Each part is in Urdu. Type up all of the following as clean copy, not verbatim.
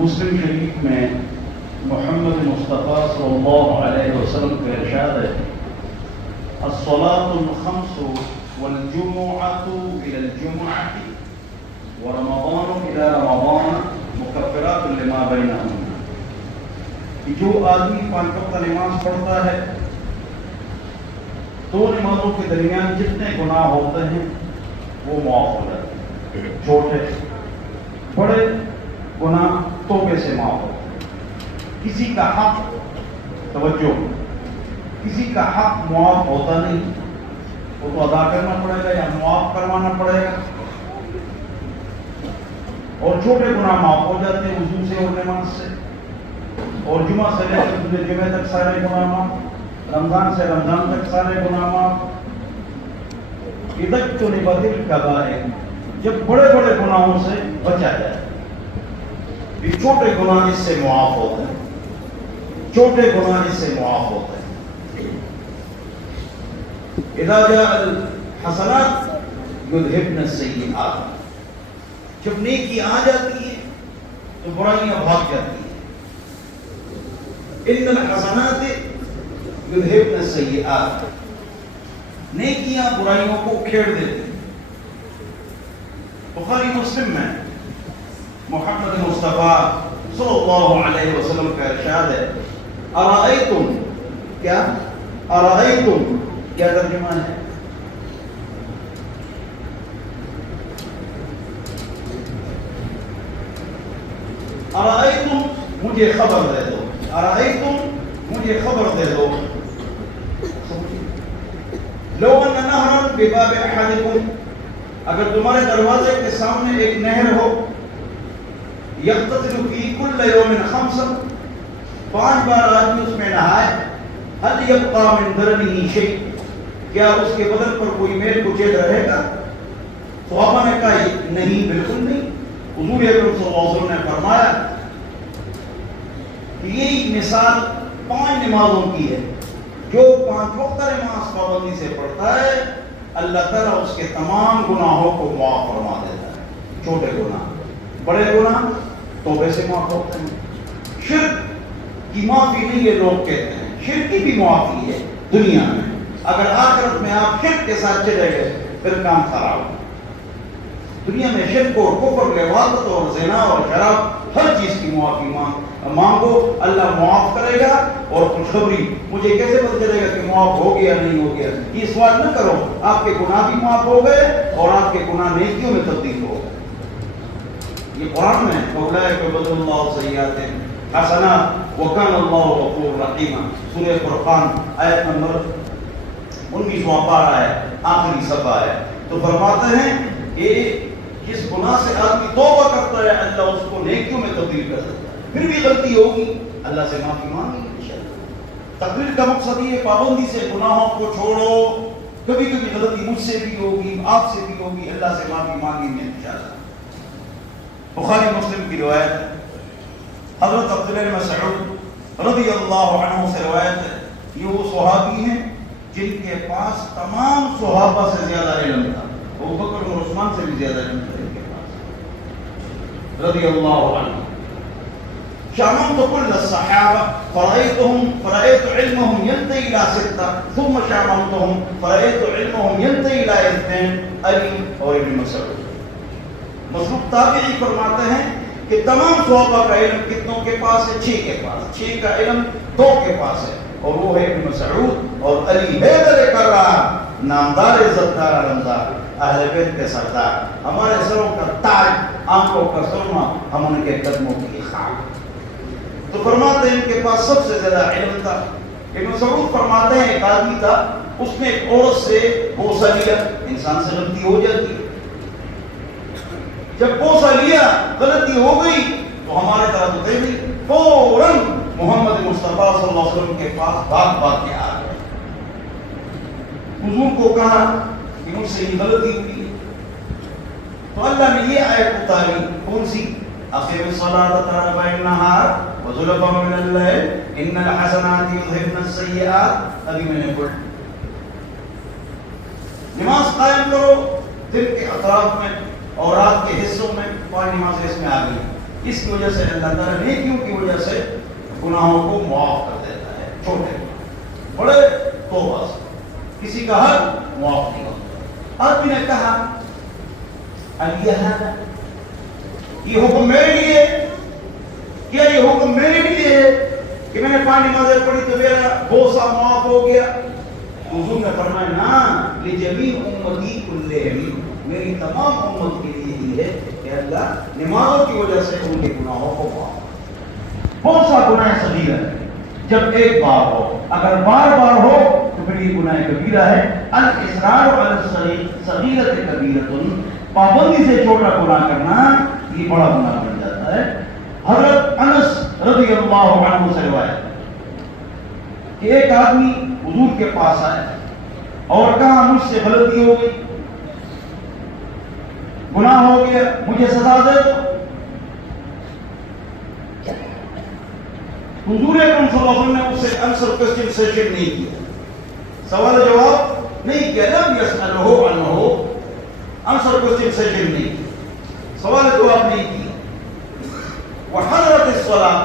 مسلم شریف میں محمد مصطفیٰ صلی اللہ علیہ وسلم کا ارشاد ہے الصلاة الخمس والجمعة إلى الجمعة ورمضان إلى رمضان مكفرات لما بينهن. جو آدمی 5 وقت نماز پڑھتا ہے 2 نمازوں کے درمیان جتنے گناہ ہوتے ہیں وہ معاف ہو جاتے ہیں. چھوٹے بڑے گناہ توبے سے معاف ہوتے ہیں. کسی کا حق توجہ کسی کا حق معاف ہوتا نہیں، وہ تو ادا کرنا پڑے گا یا معاف کروانا پڑے گا. اور چھوٹے گناہ معاف ہو جاتے ہیں وضو سے اور نماز سے. اور جمعہ سے لے کر جمعہ تک سارے گناہ معاف، رمضان سے رمضان تک سارے گناہ معاف. اجتنبت الکبائر، جب بڑے بڑے گناہوں سے بچا جائے. یہ چھوٹے گناہ اس سے معاف ہوتے ہیں، چھوٹے گناہ اس سے معاف ہوتے ہیں. اذا جاء الحسنات یذهبن السیئات، جب نیکی آ جاتی ہے تو برائیاں بھاگ جاتی ہیں. ان الحسنات یذهبن السیئات، نیکیاں برائیوں کو کھیڑ دیتی ہیں. بخاری مسلم میں محمد مصطفیٰ صلی اللہ علیہ وسلم کا ارشاد ہے ارائیتم، کیا ارائیتم کیا ترجمہ ہے؟ ارائیتم مجھے خبر دے دو، ارائیتم مجھے خبر دے دو. لو ان نہرا بباب احدکم، اگر تمہارے دروازے کے سامنے ایک نہر ہو یغتسل فی کل یوم 5، 5 بار آدمی اس میں نہائے، هل یبقى من درنه شیء، کیا اس کے بدن پر کوئی میل کچیل رہے گا؟ صحابہ نے کہا نہیں، بالکل نہیں. حضور اکرم صلی اللہ علیہ وسلم نے فرمایا کہ یہی مثال 5 نمازوں کی ہے. جو 5 وقت نماز پابندی سے پڑھتا ہے اللہ تعالیٰ اس کے تمام گناہوں کو معاف فرما دیتا ہے. چھوٹے گناہ بڑے گناہ توبے سے معاف ہوتے ہیں. شرک کی معافی نہیں یہ لوگ کہتے ہیں، شرک کی بھی معافی ہے دنیا میں. اگر آخرت میں آپ شرک کے ساتھ چلے گئے پھر کام خراب. دنیا میں شرک اور کفر، لواطت اور زنا اور شراب، ہر چیز کی معافی مانگو، اللہ معاف کرے گا. اور خوشخبری مجھے کیسے پتہ چلے گا کہ معاف ہو گیا نہیں ہو گیا؟ یہ سوال نہ کرو. آپ کے گناہ بھی معاف ہو گئے اور آپ کے گناہ نیکیوں میں تبدیل ہو گئے. یہ قرآن میں اولئک یبدل اللہ سیئاتہم حسنات وکان اللہ غفورا رحیما، سورہ فرقان آیت نمبر 19واں پارہ ہے، آخری صفحہ ہے. تو فرماتے ہیں کہ جس گناہ سے آدمی توبہ کرتا ہے اللہ اس کو نیکیوں میں تبدیل کر دیتا ہے. پھر بھی غلطی ہوگی اللہ سے معافی مانگی انشاءاللہ. تقریر کا مقصد یہ پابندی سے گناہوں کو چھوڑو. کبھی کبھی غلطی مجھ سے بھی ہوگی، آپ سے بھی ہوگی، اللہ سے معافی مانگیں گے انشاءاللہ. بخاری مسلم کی روایت ہے، حضرت عبداللہ بن مسعود رضی اللہ عنہ سے روایت ہے. یہ وہ صحابی ہیں جن کے پاس تمام صحابہ سے زیادہ علم تھا. ابو بکر اور عثمان سے بھی زیادہ علم تھا ان کے پاس رضی اللہ عنہ. شاممت كل الصحابة فرأيت علمهم ينتهي إلى 6، ثم شاممتهم فرأيت علمهم ينتهي إلى 2، علی اور ابن مسعود. مصروف تابعی فرماتے ہیں کہ تمام صحابہ کا علم کتنوں کے پاس ہے؟ 6 کے پاس. 6 کا علم 2 کے پاس ہے، اور وہ ہے ابن مسعود اور علی حیدر کرار، نامدار عزتدار علمدار، اہل بیت کے سردار، ہمارے سروں کا تاج، آنکھوں کا سرما، ہم ان کے قدموں کی خاک. تو فرماتے ہیں ان کے پاس سب سے زیادہ علم تھا. ابن مسعود فرماتے ہیں ایک آدمی تھا، اس نے ایک عورت سے بوسہ لیا. انسان سے غلطی ہو جاتی ہے. جب بوسہ لیا غلطی ہو گئی تو ہمارے طرح تو تھے نہیں، فوراً محمد مصطفیٰ صلی اللہ علیہ وسلم کے پاس بھاگ کے آ گئے. حضور کو کہا کہ مجھ سے یہ غلطی ہوئی. تو اللہ نے یہ آیت اتاری، کون سی؟ اقیم الصلاۃ طرفی النہار وزلفا من الليل ان الحسنات یذهبن السیئات. ابھی میں نے پڑھ نماز قائم کرو دن کے اطراف میں اور رات کے حصوں میں. 5 نمازیں اس میں آ گئی. اس کی وجہ سے اللہ تعالیٰ نیکیوں کی وجہ سے گناہوں کو معاف کر دیتا ہے. چھوٹے بڑے توبہ سے کسی کا حق معاف نہیں ہوتا. آدمی نے کہا یہ حکم میرے لیے، کیا یہ حکم میرے لیے ہے کہ میں نے 5 نمازیں پڑھی تو میرا بوسہ معاف ہو گیا؟ حضور نے فرمایا نا لجمیع امتی کلہم، میری تمام امت کے لیے یہ ہے کہ اللہ نمازوں کی وجہ سے ان کے گناہوں کو معاف. بہت سا گناہ صغیرہ ہے جب ایک بار ہو، اگر بار بار ہو تو پھر یہ گناہ کبیرہ ہے. الاصرار علی الصغیرۃ کبیرۃ، پابندی سے چھوٹا گناہ کرنا یہ بڑا گناہ بن جاتا ہے. حضرت انس رضی اللہ عنہ سے روایت کہ ایک آدمی حضور کے پاس آئے اور کہا مجھ سے غلطی ہو گئی، گناہ ہو گیا، مجھے سزا دے دو. حضور اکرم صلی اللہ علیہ وسلم نے اس سے آنسر کوسچن سیشن نہیں کیا، سوال جواب نہیں کیا. لم یسألہ عنہ، آنسر کوسچن سیشن نہیں کیا، سوال جواب نہیں کیا. وحضرت الصلاۃ،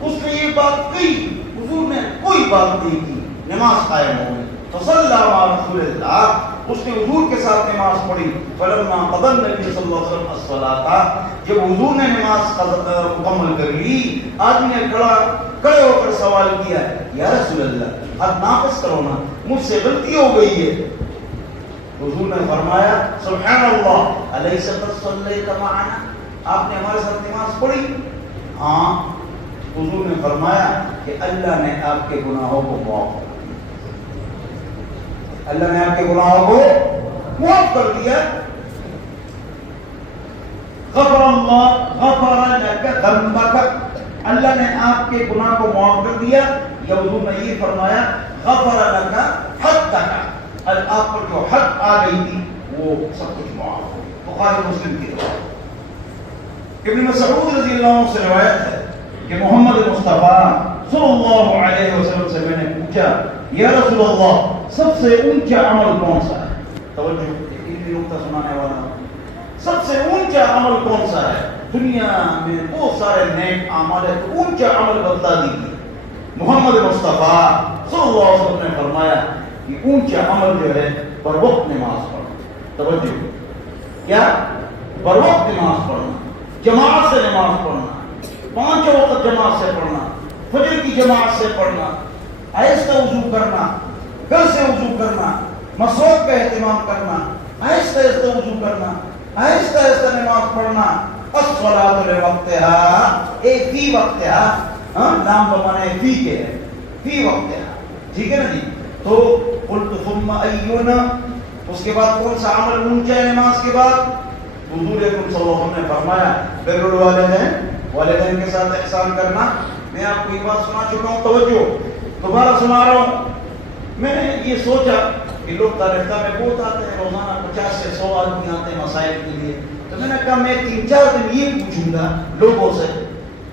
اس نے یہ بات کہی، حضور نے کوئی بات نہیں کی، نماز قائم ہو گئی. فصلی مع رسول اللہ، اس نے حضور کے ساتھ نماز پڑھی. فلما قضى النبي صلی اللہ علیہ وسلم الصلاۃ، جب حضور نے نماز مکمل کر لی، آدمی نے کھڑے ہو کر سوال کیا یا رسول اللہ اب ناقص کرو نا، مجھ سے غلطی ہو گئی ہے. حضور نے فرمایا سبحان اللہ الیس قد صلیت معنا، آپ نے ہمارے ساتھ نماز پڑھی؟ ہاں. حضور نے فرمایا کہ اللہ نے آپ کے گناہوں کو معاف کر دیا، اللہ نے آپ کے گناہوں کو معاف کر دیا. غفر اللہ غفر لک ذنبک، اللہ نے آپ کے گناہ کو معاف کر دیا. یا حضور نے یہ فرمایا غفر لک حقک، آپ پر جو حق آ گئی تھی وہ سب کچھ معاف ہو. بخاری مسلم کی روایت. ابن مسعود رضی اللہ عنہ سے روایت ہے کہ محمد مصطفیٰ صلی اللہ علیہ وسلم سے میں نے پوچھا یا رسول اللہ سب سے اونچا عمل کون سا ہے؟ توجہ، ایک نقطہ سنانے والا، سب سے اونچا عمل کون سا ہے؟ دنیا میں بہت سارے نیک اعمال ہیں، تو اونچا عمل بتا دیجیے. محمد مصطفیٰ صلی اللہ علیہ وسلم نے فرمایا کہ اونچا عمل جو ہے بر وقت نماز پڑھنا. توجہ، کیا؟ بر وقت نماز پڑھنا، جماعت سے نماز پڑھنا، 5 وقت جماعت سے پڑھنا، فجر کی جماعت سے پڑھنا، آہستہ وضو کرنا، گھر سے وضو کرنا، مسواک کا اہتمام کرنا، آہستہ آہستہ وضو کرنا، آہستہ آہستہ نماز پڑھنا. الصلاۃ لوقتها، فی وقتها، نام بمانے فی کے ہے، فی وقتها، ٹھیک ہے نا جی. تو قلت ثم اینا، اس کے بعد کون سا عمل اونچا ہے نماز کے بعد؟ حضور اکرم صلی اللہ علیہ وسلم نے فرمایا بر الوالدین، والدین کے ساتھ احسان کرنا. میں آپ کو یہ بات سنا چکا ہوں، توجہ دوبارہ سنا رہا ہوں. میں نے یہ سوچا کہ لوگ تاریخہ میں بہت آتے ہیں، روزانہ 50 سے 100 آدمی آتے ہیں مسائل کے لیے. تو میں نے کہا میں 3-4 دن یہ پوچھوں گا لوگوں سے،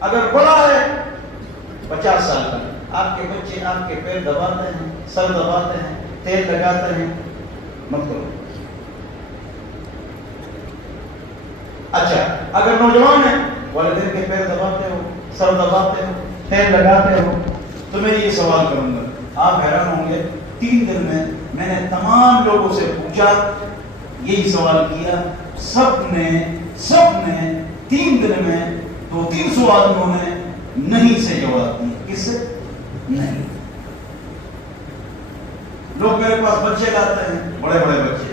اگر بڑا ہے 50 سال کا، آپ کے بچے آپ کے پیر دباتے ہیں، سر دباتے ہیں، تیل لگاتے ہیں، مت کرو. اچھا اگر نوجوان ہیں، والدین کے پیر دباتے ہو، سر دباتے ہو، تیل لگاتے ہو، تو میں یہ سوال کروں گا. آپ حیران ہوں گے 3 دن میں نے تمام لوگوں سے پوچھا، یہی سوال کیا، سب نے 3 دن میں 200-300 آدمیوں نے نہیں سے جواب دیا. کس سے؟ نہیں. لوگ میرے پاس بچے لاتے ہیں، بڑے بڑے بچے،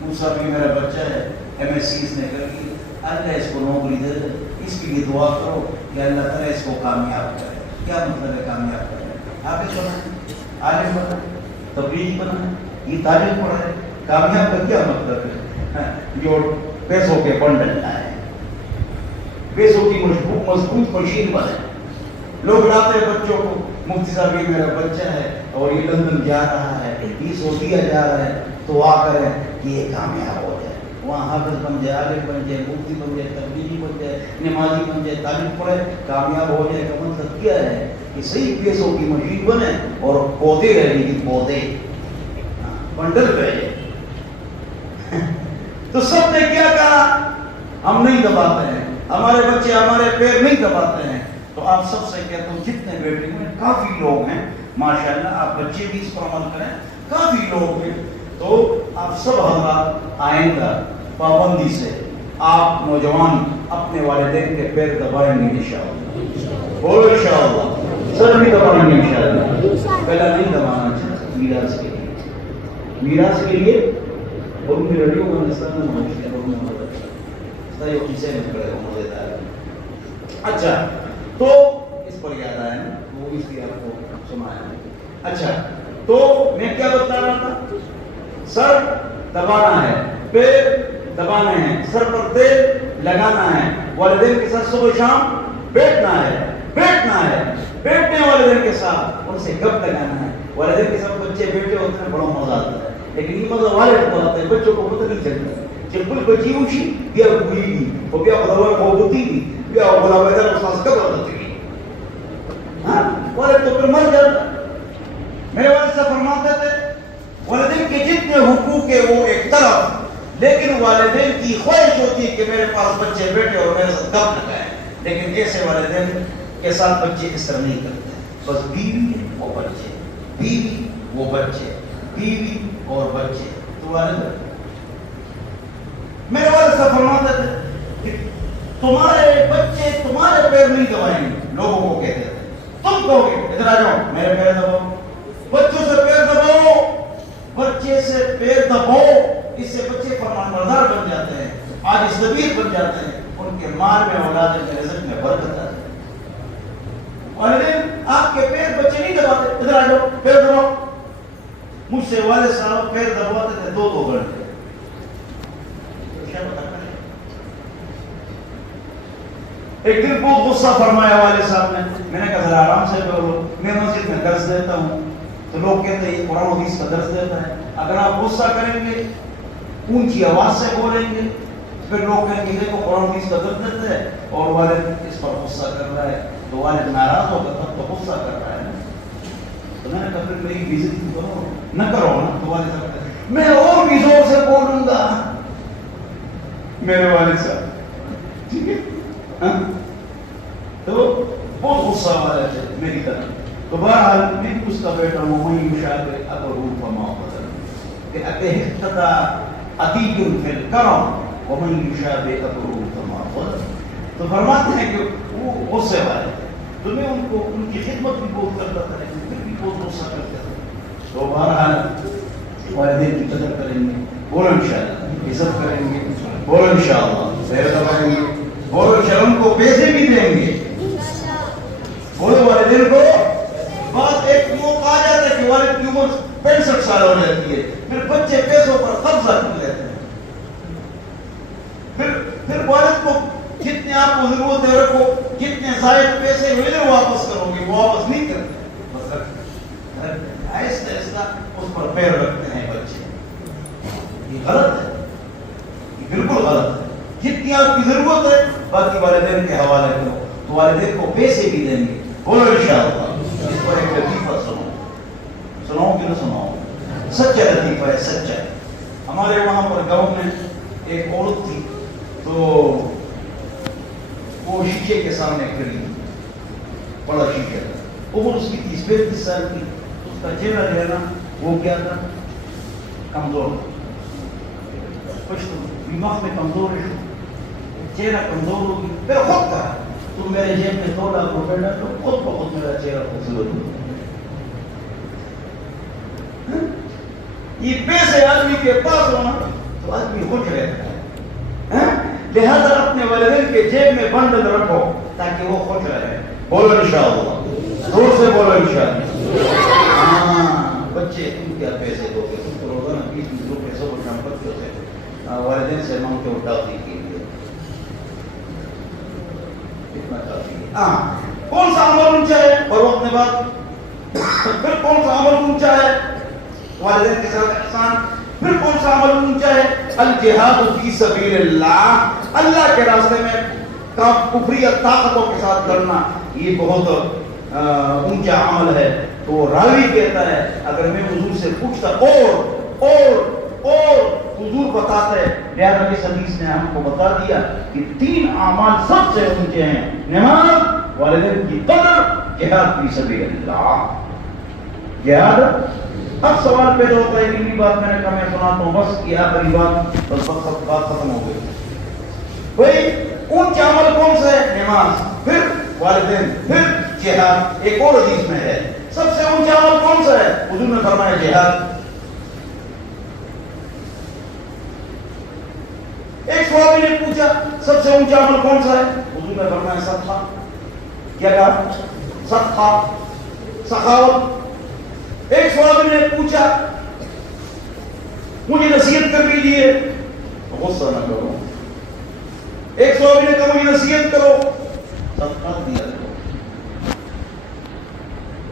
موسیٰ بھی میرا بچہ ہے، MSc اس نے کر لی، اللہ اس کو نوکری دے دے، اس کے لیے دعا کرو کہ اللہ تعالیٰ اس کو کامیاب کرے. کیا مطلب ہے کامیاب کرے؟ حافظ بنائے، عالم بنائے، تبلیغ بنائے، یہ تعلیم پڑھائے. کامیاب کا کیا مطلب ہے؟ جو پیسوں کے بنڈل آئے، پیسوں کی مضبوط مشین بنے. لوگ لاتے ہیں بچوں کو، مفتی صاحب یہ میرا بچہ ہے اور یہ لندن جا رہا ہے، یہ سعودیہ جا رہا ہے، تو آ کریں کہ یہ کامیاب ہو جائے، وہاں حافظ بن جائے، عالم بن جائے، مفتی بن جائے، تبلیغی بن جائے، نمازی بن جائے، تعلیم پڑھے، کامیاب ہو جائے. کا مطلب کیا ہے کہ صحیح پیسوں کی مشین بنے اور پودے رہنے کی پودے بنڈل رہے. تو سب نے کیا کہا؟ ہم نہیں دباتے ہیں، ہمارے بچے ہمارے پیر نہیں دباتے ہیں، تو آپ سب سے کہتا ہوں جتنے بیٹے ہیں کافی لوگ ہیں ماشاءاللہ، آپ بچے بھی اس پر عمل کریں، کافی لوگ ہیں، تو آپ سب حضرات آئندہ پابندی سے آپ نوجوان اپنے والدین کے پیر دبائیں گے انشاءاللہ، بولو انشاءاللہ، سر بھی دبائیں گے انشاءاللہ، پہلا نہیں دبانا چاہتا میراث کے لیے، میراث کے لیے، اور ان کی لڑکیوں کا نسل میں مہوش ہے، یہ کسے میں کھڑے ہو دیتا ہے۔ اچھا تو اس پر یاد آیا نا، وہ اس لیے آپ کو سنایا۔ اچھا تو میں کیا بتا رہا تھا، سر دبانا ہے، پیر دبانے ہیں، سر پر تیل لگانا ہے، والدین کے ساتھ صبح شام بیٹھنا ہے، بیٹھنا ہے، بیٹھنے والدین کے ساتھ ان سے گپ لگانا ہے۔ والدین کے ساتھ بچے بیٹھے ہوتے ہیں بڑا مزہ آتا ہے، لیکن یہ مزہ والد کو آتا ہے، بچوں کو پتہ نہیں چلتا۔ جب کوئی بچی اوشی بیا کوئی گی وہ بیا خداوار کو ہوتی گی بیا خدا بیدر استاذ کب ہوتی گی، ہاں والد تو پھر مر جاتا۔ میرے والد صاحب فرماتے تھے والدین کے جتنے حقوق ہیں وہ ایک طرف، لیکن والدین کی خواہش ہوتی ہے کہ میرے پاس بچے بیٹھے اور میرے ساتھ گپ لگائیں، لیکن ایسے والدین کے ساتھ بچے اس طرح نہیں کرتے، بس بیوی وہ بچے، بیوی وہ بچے، بیوی اور بچے۔ تو والد میرے والد صاحب فرماتے تھے کہ تمہارے بچے تمہارے پیر نہیں دبائیں گے، لوگوں کو کہتے تھے، تم کہو گے ادھر آ جاؤ میرے پیر دباؤ، بچوں سے پیر دباؤ، بچے سے پیر دباؤ، اس سے بچے فرمان بردار بن جاتے ہیں، آج صبیر بن جاتے ہیں، ان کے مال میں اولاد میں رزق میں برکت آتی ہے۔ والدین آپ کے پیر بچے نہیں دباتے، ادھر آ جاؤ پیر دباؤ۔ مجھ سے والد صاحب پیر دباتے تھے 2 گھنٹے۔ ایک دن بہت غصہ فرمایا والد صاحب نے، میں نے کہا ذرا آرام سے بولو، میں مسجد میں درس دیتا ہوں، تو لوگ کہتے ہیں یہ قرآن و حدیث کا درس دیتا ہے، اگر آپ غصہ کریں گے اونچی آواز سے بولیں گے پھر لوگ کہیں گے دیکھو قرآن و حدیث کا درس دیتا ہے اور والد اس پر غصہ کر رہا ہے، تو والد ناراض ہوگا تب تو غصہ کر رہا ہے نا۔ تو میں نے کہا پھر میری بےزتی کرو نہ کرو نا، تو والد صاحب کہتے ہیں میں اور بھی زور سے بولوں گا، میرے والد صاحب ٹھیک ہے تو بہت غصہ والے تھے میری طرح۔ تو بہرحال میں اس کا بیٹا ہوں، میں مشابہ ابو فما بدل کہ اقتدا عتیق فی الکرم ومن یشابہ ابو فما بدل۔ تو فرماتے ہیں کہ وہ غصے والے تھے، تو میں ان کو ان کی خدمت بھی بہت کرتا تھا لیکن پھر بھی بہت غصہ کرتا تھا۔ تو بہرحال والدین کی قدر کریں گے، بولو انشاءاللہ، عزت کریں گے، بولو انشاءاللہ، خیر کریں گے، بولو شرم کو پیسے بھی دیں گے، بولو والدین کو۔ بات ایک موقع آ جاتا ہے کہ والد کی عمر 65 سال ہو جاتی ہے، پھر بچے پیسوں پر قبضہ کر لیتے ہیں، پھر والد کو جتنے آپ کو ضرورت ہے رکھو، جتنے زائد پیسے ملے واپس کرو گے، وہ واپس نہیں کرتے، بس آہستہ آہستہ اس پر پیر رکھتے ہیں بچے۔ یہ غلط ہے، یہ بالکل غلط ہے۔ جتنی آپ کی ضرورت ہے باقی والدین کے حوالے کرو، تو والدین کو پیسے بھی دیں گے، بولو انشاءاللہ۔ اس پر ایک لطیفہ سناؤں کہ نہ سناؤں؟ سچا لطیفہ ہے، سچا ہے۔ ہمارے وہاں پر گاؤں میں ایک عورت تھی، تو وہ شیشے کے سامنے کھڑی، بڑا شیشہ تھا، عمر اس کی 30-35 سال کی، اس کا چہرہ جو ہے نا وہ کیا تھا، کمزور، دماغ میں کمزور ہے، چہرہ کمزور ہوگی، پھر خود کہا تم میرے جیب میں 2 لاکھ روپے ڈالو، خود بخود میرا چہرہ خوبصورت ہو۔ یہ پیسے آدمی کے پاس ہونا تو آدمی خوش رہتا ہے، لہذا اپنے والدین کے جیب میں بنڈل رکھو تاکہ وہ خوش رہے، بولو انشاءاللہ، زور سے بولو انشاءاللہ۔ ہاں بچے تم کیا پیسے دو گے، تم تو روزانہ 20 روپے صبح شام بچوں سے والدین سے مانگ کے اٹھاتی کی اتنا کافی ہے۔ ہاں کون سا عمل اونچا ہے اور وقت میں بات، پھر کون سا عمل اونچا ہے والدین کے ساتھ احسان، پھر کون سا عمل اونچا ہے الجہاد فی سبیل اللہ، اللہ کے راستے میں کفری طاقتوں کے ساتھ لڑنا، یہ بہت اونچا عمل ہے۔ تو راوی کہتا ہے اگر میں حضور سے پوچھتا اور حضور بتاتے ہیں، لہذا اس حدیث نے ہم کو بتا دیا کہ 3 اعمال سب سے اونچے ہیں: نماز، والدین کی قدر، جہاد فی سبیل اللہ۔ جہاد۔ اب سوال پیدا ہوتا ہے، اتنی بات میں نے کہا میں سناتا ہوں بس، یہ آخری بات، بس بات ختم ہو گئی۔ بھائی اونچا عمل کون سا ہے؟ نماز، پھر والدین، پھر جہاد۔ ایک اور حدیث میں ہے سب سے اونچا عمل کون سا ہے؟ حضور نے فرمایا جہاد۔ ایک صحابی نے پوچھا سب سے اونچا عمل کون سا ہے؟ حضور نے فرمایا صدقہ۔ کیا کہا؟ صدقہ، سخاوت۔ ایک صحابی نے پوچھا مجھے نصیحت کر لیجیے، غصہ نہ کرو۔ ایک صحابی نے کہا مجھے نصیحت کرو، صدقہ دیا کرو۔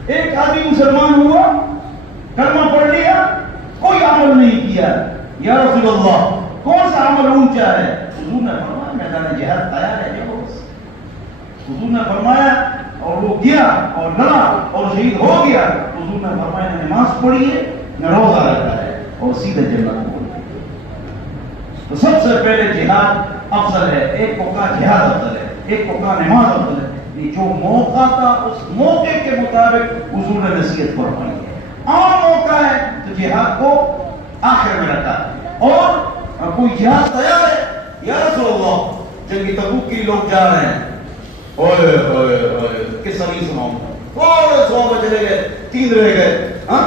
ایک آدمی مسلمان ہوا، کلمہ پڑھ لیا، کوئی عمل نہیں کیا، یا رسول اللہ کون سا عمل اونچا ہے؟ حضور نے فرمایا میدان جہاد تیار ہے جاؤ۔ حضور نے فرمایا اور وہ گیا اور لڑا اور شہید ہو گیا۔ حضور نے فرمایا نہ نماز پڑھی ہے نہ روزہ رکھا ہے اور سیدھے جنت کو۔ تو سب سے پہلے جہاد افضل ہے۔ ایک کو کہا جہاد افضل ہے، ایک کو کہا نماز افضل ہے۔ جو موقع تھا اس موقع کے مطابق حضور نے نصیحت فرمائی ہے۔ عام موقع ہے تو جہاد کو آخر میں رکھا، اور کوئی جہاد تیار ہے، یا رسول اللہ جنگ تبوک کی لوگ جا رہے ہیں، اوئے اوئے اوئے قصہ نہیں سناؤں، اور 100 چلے گئے 3 رہ گئے، ہاں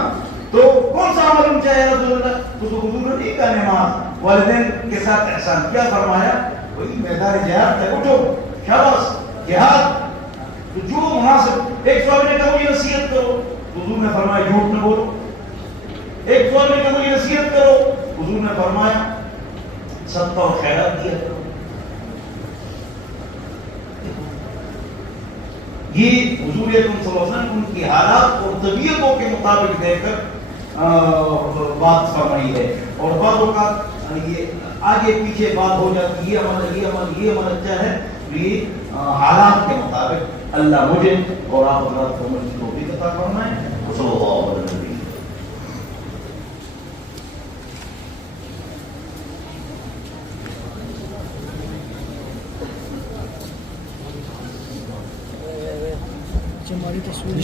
تو کون سا عمل اونچا ہے رسول اللہ؟ تو حضور نے نہیں کہا نماز، والدین کے ساتھ احسان کیا فرمایا؟ وہی میدان جہاد ہے، اٹھو شاباش جہاد۔ تو جو مناسب، ایک صحابی نے کہا مجھے نصیحت کرو، حضور نے فرمایا جھوٹ نہ بولو۔ ایک صحابی نے کہا مجھے نصیحت کرو، حضور نے فرمایا صدقہ اور خیرات دیا کرو۔ یہ حضور اکرم صلی اللہ علیہ وسلم ان کی حالات اور طبیعتوں کے مطابق دیکھ کر بات فرمائی ہے۔ اور بعض اوقات یہ آگے پیچھے بات ہو جاتی ہے، یہ عمل اچھا ہے، یہ حالات کے مطابق اللہ مجھے اور آپ حضرات کو عمل کی توفیق عطا فرمائے۔ صلی اللہ علیہ وسلم۔ ہماری تصویر